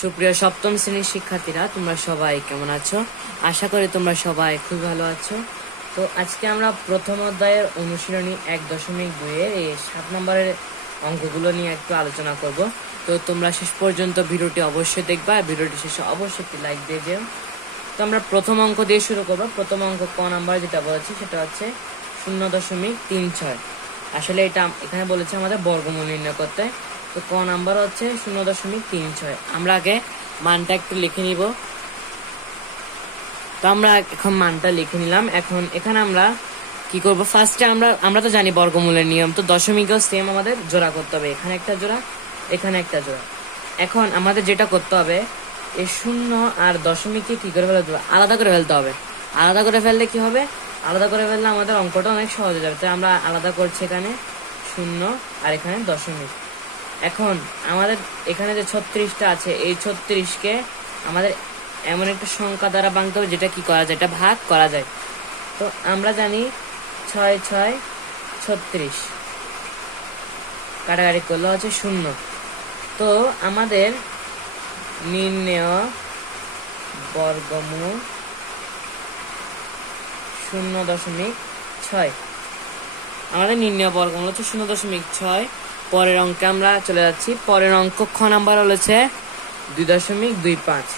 সুপ্রিয় সপ্তম শ্রেণীর শিক্ষার্থীরা, তোমরা সবাই কেমন আছো? আশা করি তোমরা সবাই খুব ভালো আছো। তো আজকে আমরা প্রথম অধ্যায়ের অনুশীলনী 1.2 এর এই 7 নম্বরের অঙ্কগুলো নিয়ে একটু আলোচনা করব। তো তোমরা শেষ পর্যন্ত ভিডিওটি অবশ্যই দেখবা, আর ভিডিওটি শেষে অবশ্যই একটি লাইক দিয়ে যেও। তো আমরা প্রথম অঙ্ক দিয়ে শুরু করবো। প্রথম অঙ্ক ক নাম্বার যেটা বলেছি সেটা হচ্ছে 0.36। আসলে এটা এখানে বলেছে আমাদের বর্গমূল নির্ণয় করতে। তো ক নাম্বার হচ্ছে 0.36। আমরা আগে মানটা একটু লিখে নিব। তো আমরা এখন মানটা লিখে নিলাম। এখন এখানে আমরা কি করব, ফার্স্টে আমরা তো জানি বর্গমূলের নিয়ম। তো দশমিকও সেম আমাদের জোড়া করতে হবে, এখানে একটা জোড়া, এখানে একটা জোড়া। এখন আমাদের যেটা করতে হবে, এই 0 আর দশমিককে কি করে ফেলতে হবে, আলাদা করে ফেলতে হবে। আলাদা করে ফেললে কি হবে, আলাদা করে ফেললে আমাদের অঙ্কটা অনেক সহজ হয়ে যাবে। তাই আমরা আলাদা করছি, এখানে 0 আর এখানে দশমিক। এখন আমাদের এখানে যে 36টা আছে, এই 36কে আমাদের এমন একটা সংখ্যা দ্বারা ভাঙতে হবে যেটা কি করা যায়, এটা ভাগ করা যায়। তো আমরা জানি 6 6 36, কাটাকাটি করলে হচ্ছে 0। তো আমাদের নির্ণেয় বর্গমূল 0.6। আমাদের নির্ণেয় বর্গমূল হচ্ছে 0.6। পরের অঙ্কে আমরা চলে যাচ্ছি। পরের অঙ্ক খ নাম্বার হচ্ছে 2.25।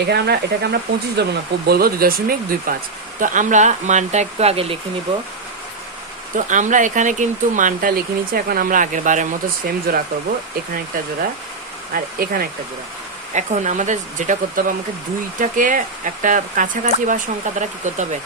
এখানে আমরা এটাকে আমরা 25 ধরবো না, বলবো 2.25। তো আমরা মানটা একটু আগে লিখে নিব। তো আমরা এখানে কিন্তু মানটা লিখে নিচ্ছি। এখন আমরা আগের বারের মতো সেম জোড়া করব, এখানে একটা জোড়া আর এখানে একটা জোড়া। এখন আমাদের যেটা করতে হবে, আমাকে দুইটাকে একটা কাছাকাছি বা সংখ্যা দ্বারা কি করতে হবে,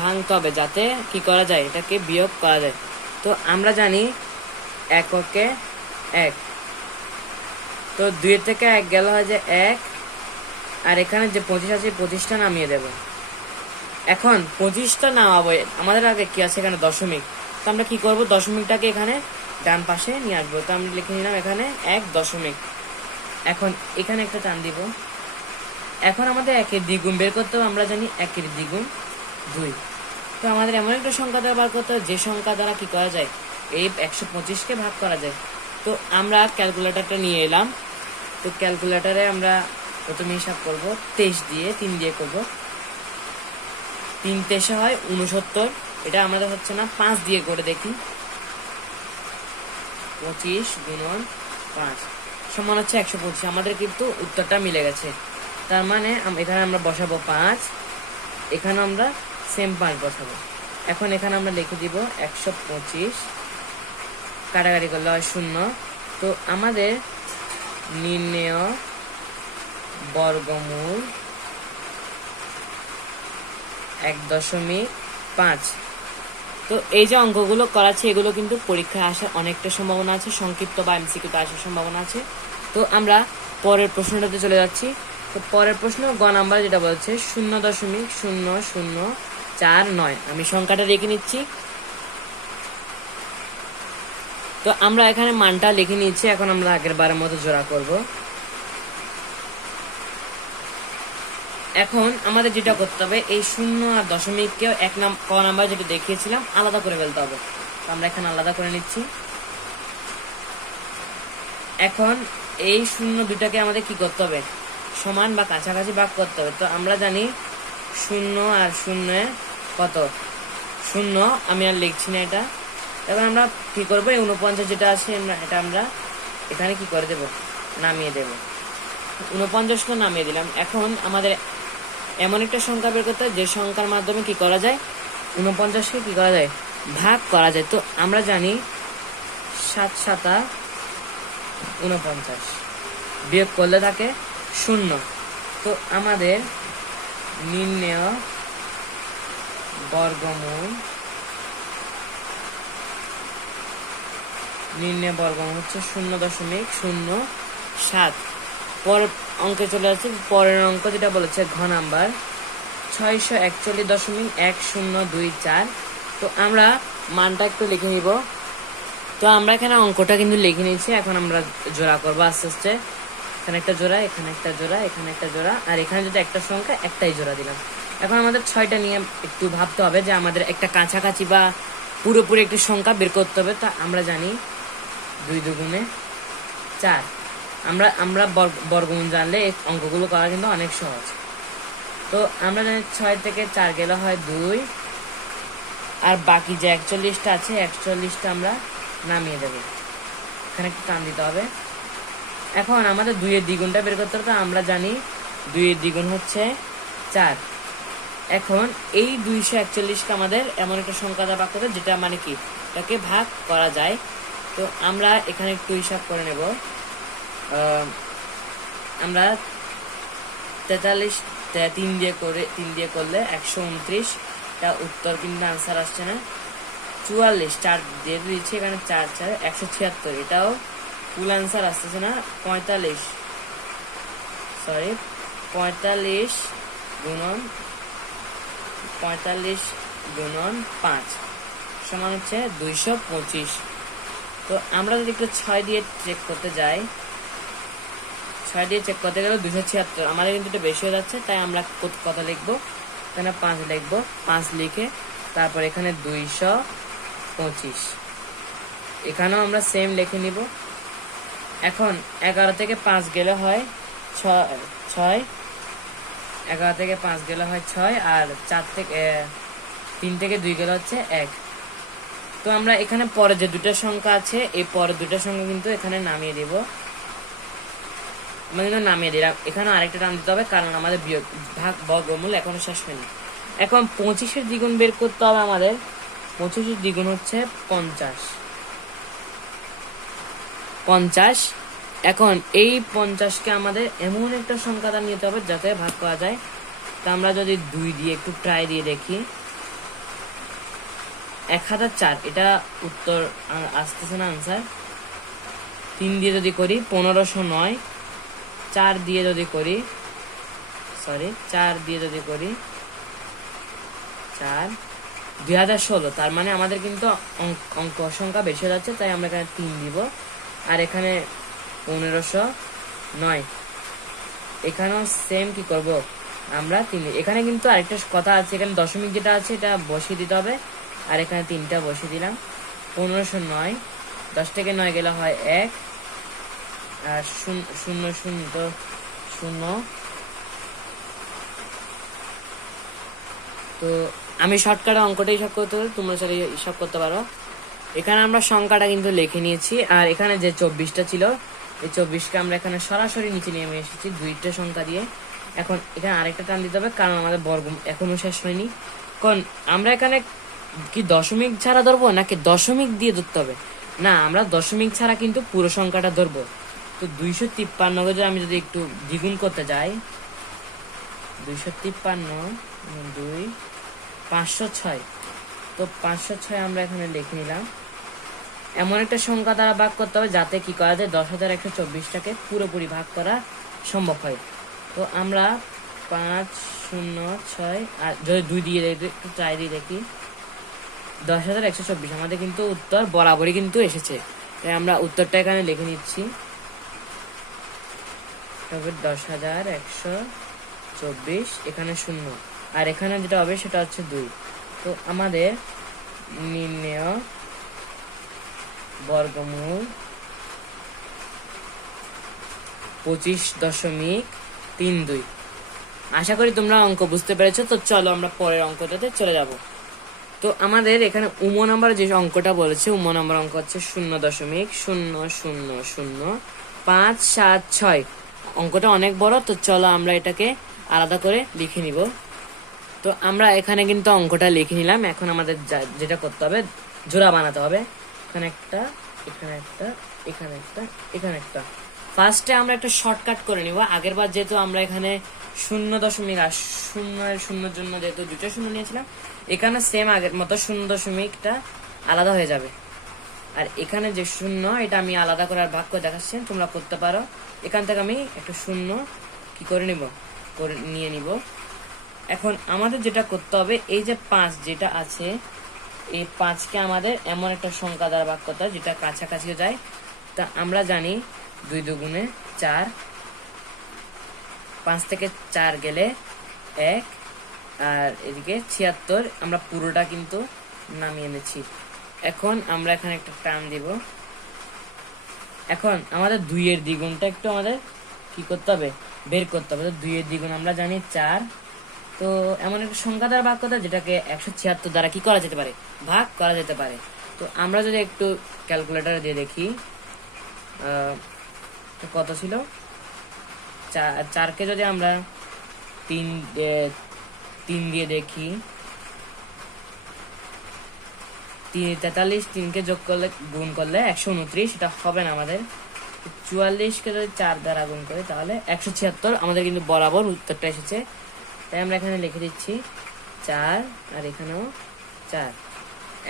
ভাঙতে হবে, যাতে কি করা যায়, এটাকে বিয়োগ করা যায়। তো আমরা জানি এককে 1। তো 2 থেকে 1 গেল হয় যে 1, আর এখানে যে 25 আছে 25টা নামিয়ে দেব। এখন 25টা নামাবো, আমাদের আগে কি আছে, এখানে দশমিক। তো আমরা কি করব, দশমিকটাকে এখানে ডান পাশে নিয়ে আসবো। তো আমরা লিখে নিলাম এখানে 1 দশমিক। এখন এখানে একটা টান দিব। এখন আমাদের 1-এর দ্বিগুণ বের করতে হবে। আমরা জানি 1-এর দ্বিগুণ 2। তো আমাদের এমন একটা সংখ্যা দ্বারা বার করতে হবে যে সংখ্যা দ্বারা কি করা যায়, এই 125কে ভাগ করা যায়। তো আমরা ক্যালকুলেটরটা নিয়ে এলাম। তো ক্যালকুলেটরে আমরা প্রথমে হিসাব করব 23 দিয়ে, 3 দিয়ে করব। 3 3 হয় 69। এটা আমাদের হচ্ছে না, 5 দিয়ে করে দেখি। 25 গুণন 5 সমান হচ্ছে 125। আমাদের কিন্তু উত্তরটা মিলে গেছে। তার মানে এখানে আমরা বসাবো 5, এখানে আমরা সেম 5 বসাবো। এখন এখানে আমরা লিখে দিব 125, কাটাকাটি করলে হয় 0। তো আমাদের নির্ণেয় বর্গমূল 1.5। তো এই যে অঙ্কগুলো করাচ্ছি, এগুলো কিন্তু পরীক্ষায় আসার অনেকটা সম্ভাবনা আছে, সংক্ষিপ্ত বা এমসিকিউতে আসার সম্ভাবনা আছে। তো আমরা পরের প্রশ্নটাতে চলে যাচ্ছি। তো পরের প্রশ্ন গ নাম্বার যেটা বলছে 0.0049। আমি সংখ্যাটা লিখে নিচ্ছি। তো আমরা এখানে মানটা লিখে নিচ্ছি। এখন আমরা আগের বারের মতো জোড়া করব। এখন আমাদের যেটা করতে হবে, এই 0 আর দশমিককে ক নাম্বার যেটা দেখিয়েছিলাম আলাদা করে ফেলতে হবে। তো আমরা এখানে আলাদা করে নিচ্ছি। এখন এই 0 দুটাকে আমাদের কি করতে হবে, সমান বা কাছাকাছি ভাগ করতে হবে। তো আমরা জানি 0 আর 0 কত, 0। আমি আর লিখছি না এটা। এবার আমরা কি করবো, এই 49 যেটা আছে এটা আমরা এখানে কি করে দেব, নামিয়ে দেব। 49টা নামিয়ে দিলাম। এখন আমাদের এমন একটা সংখ্যা বের করতে হয় যে সংখ্যার মাধ্যমে কি করা যায়, 49কে কি করা যায়, ভাগ করা যায়। তো আমরা জানি 7 7 49, বিয়োগ করলে থাকে 0। তো আমাদের নির্ণেয় বর্গমূল হচ্ছে 0.07। পরের অঙ্কে চলে যাচ্ছে। পরের অঙ্ক যেটা বলেছে ঘ নাম্বার 641.1024। তো আমরা মানটা একটু লিখে নিব। তো আমরা এখানে অঙ্কটা কিন্তু লিখে নিয়েছি। এখন আমরা জোড়া করবো আস্তে আস্তে। এখানে একটা জোড়া, এখানে একটা জোড়া, এখানে একটা জোড়া, আর এখানে যদি একটা সংখ্যা, একটাই জোড়া দিলাম। এখন আমাদের 6টা নিয়ে একটু ভাবতে হবে যে আমাদের একটা কাছাকাছি বা পুরোপুরি একটি সংখ্যা বের করতে হবে। তা আমরা জানি 2 2 4। আমরা আমরা বর্গমূল জানলে এই অঙ্কগুলো করা কিন্তু অনেক সহজ। তো আমরা জানি 6 থেকে 4 গেলে হয় 2, আর বাকি যে 41টা আছে 41টা আমরা নামিয়ে দেব। এখানে একটু টান দিতে হবে। এখন আমাদের 2 এর দ্বিগুণটা বের করতে হবে। আমরা জানি 2 এর দ্বিগুণ হচ্ছে 4। এখন এই 241কে আমাদের এমন একটা সংখ্যা দ্বারা ভাগ করতে, যেটা মানে কি এটাকে ভাগ করা যায়। তো আমরা এখানে একটু হিসাব করে নেব। আমরা 43 3 দিয়ে করলে 129, এটা উত্তর কিন্তু আনসার আসছে না। 44 4 দিয়ে দিচ্ছি, এখানে 4 4 176, এটাও ফুল আনসার আসতেছে না। 45 গুণন 5 সমান হচ্ছে 225। তো আমরা যদি একটু 6 দিয়ে চেক করতে যাই, 6 দিয়ে চেক করতে গেলে 276, আমাদের কিন্তু এটা বেশি হয়ে যাচ্ছে। তাই আমরা কত লিখবো, এখানে 5 লিখবো। 5 লিখে তারপর এখানে 225, এখানেও আমরা সেম লিখে নিব। এখন 11 থেকে 5 গেলে হয় 6, 11 থেকে 5 গেলে হয় 6, আর 3 থেকে 2 গেলে হচ্ছে 1। তো আমরা এখানে পরে যে দুটো সংখ্যা আছে, এই পরের দুটো সংখ্যা কিন্তু এখানে নামিয়ে দিব। আমরা কিন্তু নামিয়ে দিলাম। এখানে আরেকটা টান দিতে হবে, কারণ আমাদের বর্গমূল এখনো শেষ হয়নি। এখন 25-এর দ্বিগুণ বের করতে হবে আমাদের। 25-এর দ্বিগুণ হচ্ছে 50। এখন এই 50কে আমাদের এমন একটা সংখ্যা দ্বারা নিতে হবে যাতে ভাগ করা যায়। তো আমরা যদি 2 দিয়ে একটু ট্রাই দিয়ে দেখি, 1004, এটা উত্তর আসতেছে না আনসার। 3 দিয়ে যদি করি 1509, 4 দিয়ে যদি করি 2016, তার মানে আমাদের কিন্তু অঙ্ক সংখ্যা বেশি হয়ে যাচ্ছে। তাই আমরা এখানে 3 দিব, আর এখানে 1509, এখানেও সেম কি করব আমরা 3। এখানে কিন্তু আরেকটা কথা আছে, এখানে দশমিক যেটা আছে এটা বসিয়ে দিতে হবে, আর এখানে 3টা বসিয়ে দিলাম। 1509, 10 থেকে 9 গেলে হয় 1, আর 0 তো 0। তো আমি শর্টকাটে অঙ্কটা হিসাব করতে পারি, তোমরা চাইলে হিসাব করতে পারো। এখানে আমরা সংখ্যাটা কিন্তু লিখে নিয়েছি, আর এখানে যে 24টা ছিল, এই 24কে আমরা এখানে সরাসরি নিচে নেমে এসেছি 2টা সংখ্যা দিয়ে। এখন এখানে আরেকটা টান দিতে হবে, কারণ আমাদের বর্গ এখনো শেষ হয়নি। কারণ আমরা এখানে কি দশমিক ছাড়া ধরবো নাকি দশমিক দিয়ে ধরতে হবে? না, আমরা দশমিক ছাড়া কিন্তু পুরো সংখ্যাটা ধরবো। তো 253 যদি আমি যদি একটু দ্বিগুণ করতে যাই, 253 2 506, তো 506 আমরা এখানে লিখে নিলাম। এমন একটা সংখ্যা দ্বারা ভাগ করতে হবে যাতে কি করা যায় 10,124টাকে পুরোপুরি ভাগ করা সম্ভব হয়। তো আমরা 506, আর যদি 2 দিয়ে একটু ট্রাই দিয়ে দেখি, 10,124 আমাদের কিন্তু উত্তর বরাবরই কিন্তু এসেছে। তাই আমরা উত্তরটা এখানে লিখে নিচ্ছি। তবে 10,124, এখানে 0, আর এখানে যেটা হবে সেটা হচ্ছে 2। তো আমাদের নির্ণেয় বর্গমূল 25.32। আশা করি তোমরা অঙ্ক বুঝতে পেরেছো। তো চলো আমরা পরের অঙ্কটাতে চলে যাব। তো আমাদের এখানে উম নাম্বার যে অঙ্কটা বলেছে, উম নাম্বার অঙ্ক হচ্ছে 0.0000576। অঙ্কটা অনেক বড়, তো চলো আমরা এটাকে আলাদা করে লিখে নিব। তো আমরা এখানে কিন্তু অঙ্কটা লিখে নিলাম। এখন আমাদের যেটা করতে হবে, জোড়া বানাতে হবে। এখানে একটা, এখানে একটা, এখানে একটা, এখানে একটা। ফার্স্টে আমরা একটা শর্টকাট করে নিব। আগের বার যেহেতু আমরা এখানে 0.0 জন্য যেহেতু 2টা 0 নিয়েছিলাম, এখানে সেম আগের মতো 0.টা আলাদা হয়ে যাবে। আর এখানে যে 0, এটা আমি আলাদা করে আর ভাগ করে দেখাচ্ছি, তোমরা করতে পারো। এখান থেকে আমি একটা 0 কি করে নিয়ে নিব। এখন আমাদের যেটা করতে হবে, এই যে 5 যেটা আছে, এই 5কে আমাদের এমন একটা সংখ্যা দ্বারা ভাগ করতে হয় যেটা কাছাকাছিও যায়। তা আমরা জানি 2 দুগুণে 4, 5 থেকে 4 গেলে 1, আর এদিকে 76, আমরা পুরোটা কিন্তু নামিয়ে এনেছি। এখন আমরা এখানে একটা টান দিব। এখন আমাদের 2 এর দ্বিগুণটা একটু আমাদের কি করতে হবে, বের করতে হবে। তো 2 এর দ্বিগুণ আমরা জানি 4। তো এমন একটা সংখ্যা দ্বারা ভাগ করতে হয় যেটাকে 176 দ্বারা কি করা যেতে পারে, ভাগ করা যেতে পারে। তো আমরা যদি একটু ক্যালকুলেটর দিয়ে দেখি কত ছিল, 4কে যদি আমরা 3 দিয়ে দেখি, 43, 3কে যোগ করলে গুণ করলে 129, এটা হবে না আমাদের। 44কে যদি 4 দ্বারা গুণ করি তাহলে 176 আমাদের কিন্তু বরাবর উত্তরটা এসেছে। তাই আমরা এখানে লিখে দিচ্ছি 4 আর এখানেও 4,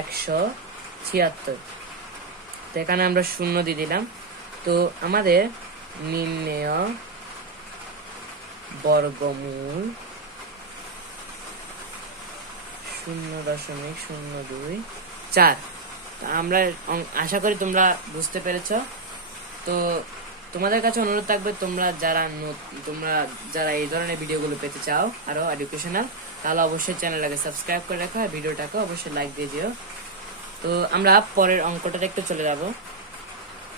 176। তো এখানে আমরা 0 দিয়ে দিলাম। তো আমাদের নির্ণেয় বর্গমূল 0.024। আমরা আশা করি তোমরা বুঝতে পেরেছ। তো তোমাদের কাছে অনুরোধ থাকবে, তোমরা যারা এই ধরনের ভিডিওগুলো পেতে চাও আরো এডুকেশনাল, তাহলে অবশ্যই চ্যানেলটাকে সাবস্ক্রাইব করে রাখো আর ভিডিওটাকে অবশ্যই লাইক দিয়ে দিও। তো আমরা পরের অঙ্কটাতে একটু চলে যাব।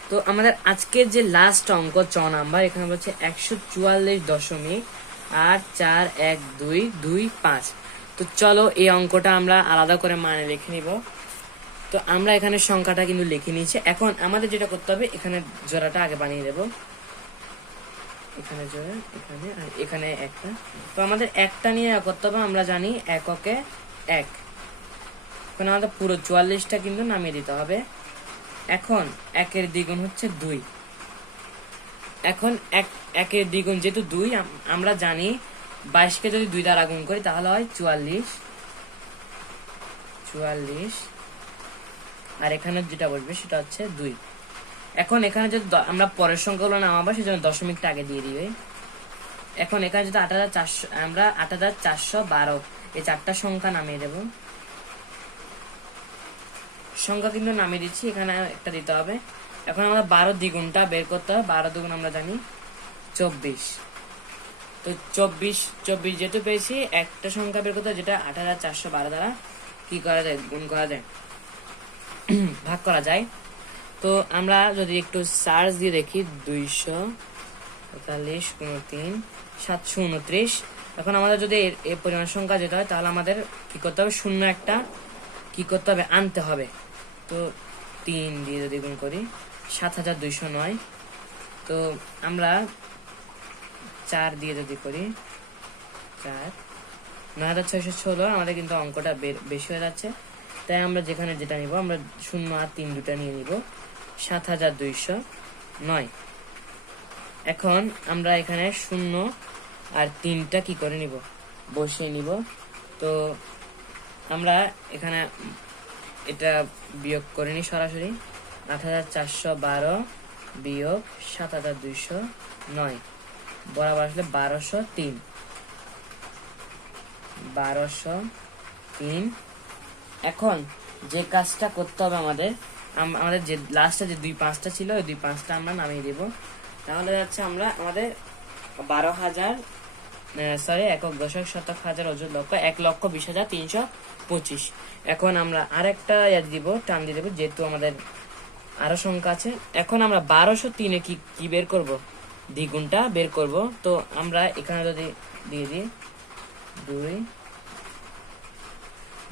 তো আমাদের আজকের যে লাস্ট অঙ্ক 6 নাম্বার, এখানে বলছে 144.841225। তো চলো এই অঙ্কটা আমরা আলাদা করে মানে লিখে নিব। তো আমরা এখানে সংখ্যাটা কিন্তু লিখে নিয়েছি। এখন আমাদের যেটা করতে হবে, এখানে জোড়াটা আগে বানিয়ে দেব, এখানে জোড়া, এখানে আর এখানে একটা। তো আমাদের একটা নিয়ে করতে হবে, আমরা জানি এককে 1। এখন আমাদের পুরো 44টা কিন্তু নামিয়ে দিতে হবে। এখন 1-এর দ্বিগুণ হচ্ছে 2। এখন 1-এর দ্বিগুণ যেহেতু 2, আমরা জানি 22কে যদি 2 দ্বারা গুণ করি তাহলে হয় 44। আর এখানে যেটা বসবে সেটা হচ্ছে 2। এখন এখানে যদি আমরা পরের সংখ্যাগুলো নামাবো, সেজন্য দশমিকটা আগে দিয়ে দিবে। এখন এখানে যদি 8400, আমরা 8412 এই 4টা সংখ্যা নামিয়ে দেব। সংখ্যা কিন্তু নামিয়ে দিচ্ছি, এখানে একটা দিতে হবে। এখন আমরা 12 দ্বিগুণটা বের করতে হবে। 12 দ্বিগুণ আমরা জানি 24। তো 24 যেহেতু পেয়েছি, একটা সংখ্যা বের করতে হবে যেটা 8412 দ্বারা কি করা যায়, গুণ করা যায়, ভাগ করা যায়। তো আমরা যদি একটু সার্চ দিয়ে দেখি, 245 × 3 729। এখন আমাদের যদি এই পরিমাণ সংখ্যা যেতে হয় তাহলে আমাদের কি করতে হবে, শূন্য একটা কি করতে হবে, আনতে হবে। তো 3 দিয়ে যদি গুণ করি 7209। তো আমরা 4 দিয়ে যদি করি 4, 9616, আমাদের কিন্তু অঙ্কটা বেশি হয়ে যাচ্ছে। তাই আমরা যেখানে যেটা নিব, আমরা 0 আর 3 দুটা নিয়ে নিব, 7209। এখন আমরা এখানে 0 আর 3টা কি করে নিব, বসিয়ে নিব। তো আমরা এখানে এটা বিয়োগ করে নিই সরাসরি, 8412 বিয়োগ 7209 বরাবর আসলে 1203। এখন যে কাজটা করতে হবে আমাদের যে লাস্টে যে 25টা ছিল, ওই 25টা আমরা নামিয়ে দেব। তাহলে যাচ্ছে আমরা আমাদের 12,000, একক দশক শতক হাজার অযুত লক্ষ, 1,20,325। এখন আমরা আরেকটা দিব, টান দিয়ে দেবো, যেহেতু আমাদের আরো সংখ্যা আছে। এখন আমরা 1203-এ কি বের করব, দ্বিগুণটা বের করব। তো আমরা এখানে যদি দিয়ে দিই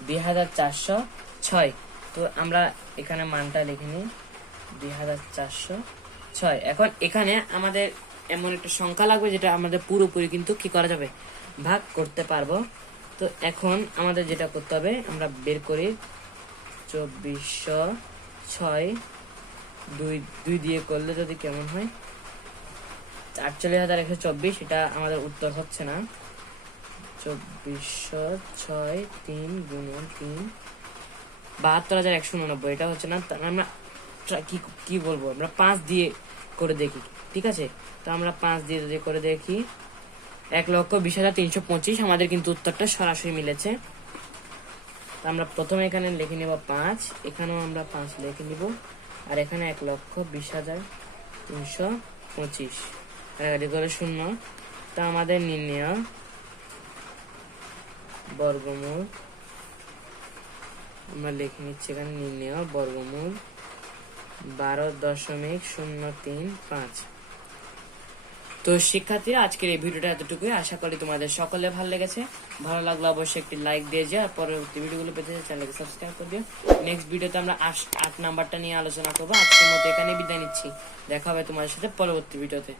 2406। তো আমরা এখানে মানটা লিখে নিই 2406। এখন এখানে আমাদের এমন একটা সংখ্যা লাগবে যেটা আমাদের পুরোপুরি কিন্তু কি করা যাবে, ভাগ করতে পারবো। তো এখন আমাদের যেটা করতে হবে, আমরা বের করি 2406 2 দিয়ে করলে যদি কেমন হয়, 48,124। এটা আমাদের উত্তর হচ্ছে না। 2406 3 গুণন 3 72,189, এটা হচ্ছে না। আমরা কি বলবো, আমরা 5 দিয়ে করে দেখি, ঠিক আছে? তো আমরা 5 দিয়ে যদি করে দেখি, 1,20,325, আমাদের কিন্তু উত্তরটা সরাসরি মিলেছে। তো আমরা প্রথমে এখানে লিখে নেব 5, এখানেও আমরা 5 লিখে নিব, আর এখানে 1,20,325 করে 0। তা আমাদের নির্ণয় বর্গমূল, আমরা লিখে নিচ্ছি এখানে নির্ণয় বর্গমূল 12.035। তো শিক্ষার্থীরা, আজকের এই ভিডিওটা এতটুকুই। আশা করি তোমাদের সকলে ভালো লেগেছে। ভালো লাগলে অবশ্যই একটি লাইক দিয়ে যাও, আর পরবর্তী ভিডিওগুলো পেতে চ্যানেলকে সাবস্ক্রাইব করে দিও। নেক্সট ভিডিওতে আমরা 8 নাম্বারটা নিয়ে আলোচনা করবো। আজকের মতো এখানে বিদায় নিচ্ছি। দেখা হবে তোমাদের সাথে পরবর্তী ভিডিওতে।